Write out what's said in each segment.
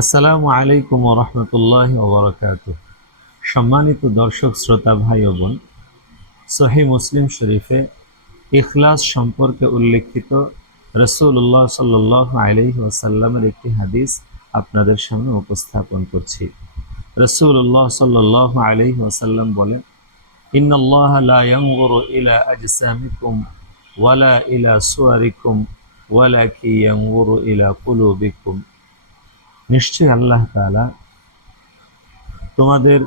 আসসালামু আলাইকুম ওয়া রাহমাতুল্লাহি ওয়া বারাকাতুহু। সম্মানিত দর্শক শ্রোতা ভাই ও বোন, সহিহ মুসলিম শরীফে ইখলাস সম্পর্কে উল্লেখিত রাসূলুল্লাহ সাল্লাল্লাহু আলাইহি ওয়াসাল্লামের একটি হাদিস আপনাদের সামনে উপস্থাপন করছি। রাসূলুল্লাহ সাল্লাল্লাহু আলাইহি ওয়াসাল্লাম বলেন, ইন্নাল্লাহা লা ইয়ানজুরু ইলা আজসামিকুম ওয়ালা ইলা সুওয়ারিকুম ওয়ালাকিন ইয়ানজুরু ইলা কুলুবিকুম। নিশ্চয়ই আল্লাহ তাআলা তোমাদের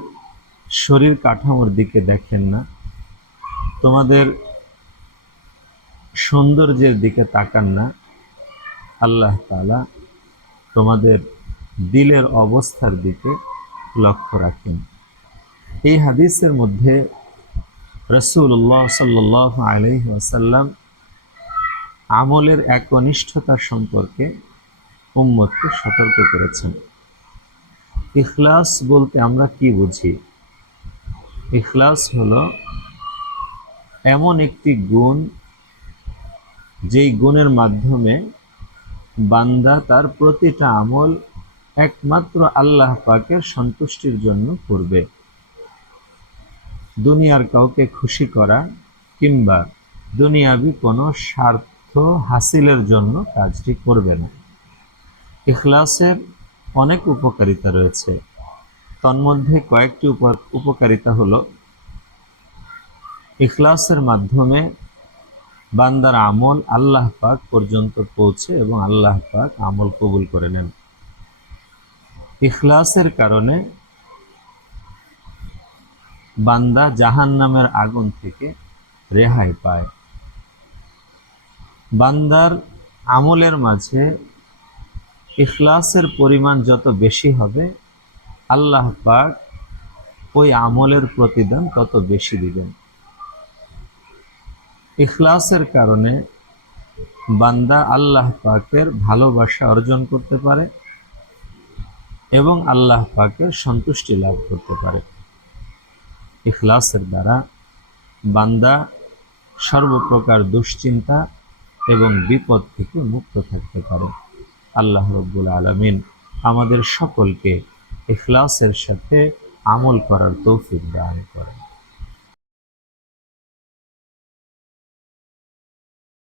শরীর কাঠামোর দিকে দেখেন না, তোমাদের সৌন্দর্যের দিকে তাকান না। আল্লাহ তাআলা তোমাদের দিলের অবস্থার দিকে লক্ষ্য রাখেন। এই হাদিসের মধ্যে রাসূলুল্লাহ সাল্লাল্লাহু আলাইহি ওয়াসাল্লাম আমলের একনিষ্ঠতা সম্পর্কে উম্মতকে সতর্ক করেছেন। ইখলাস বলতে আমরা কি বুঝি? ইখলাস হলো এমন একটি গুণ, যেই গুণের মাধ্যমে বান্দা তার প্রতিটা আমল একমাত্র আল্লাহ পাকের সন্তুষ্টির জন্য করবে। দুনিয়ার কাউকে খুশি করা কিংবা দুনিয়াবি কোনো স্বার্থ হাসিলের জন্য কাজটি করবে না। ইখলাসের অনেক উপকারিতা রয়েছে। তন্মধ্যে কয়েকটি উপকারিতা হলো, ইখলাসের মাধ্যমে বান্দার আমল আল্লাহ পাক পর্যন্ত পৌঁছে এবং আল্লাহ পাক আমল কবুল করে নেন। ইখলাসের কারণে বান্দা জাহান্নামের আগুন থেকে রেহাই পায়। বান্দার আমলের মাঝে ইখলাসের পরিমাণ যত বেশি হবে, আল্লাহ পাক ওই আমলের প্রতিদান তত বেশি দিবেন। ইখলাসের কারণে বান্দা আল্লাহ পাকের ভালোবাসা অর্জন করতে পারে এবং আল্লাহ পাকের সন্তুষ্টি লাভ করতে পারে। ইখলাসের দ্বারা বান্দা সর্বপ্রকার দুশ্চিন্তা এবং বিপদ থেকে মুক্ত থাকতে পারে। আল্লাহ রাব্বুল আলামিন আমাদের সকলকে ইখলাসের সাথে আমল করার তৌফিক দান করেন।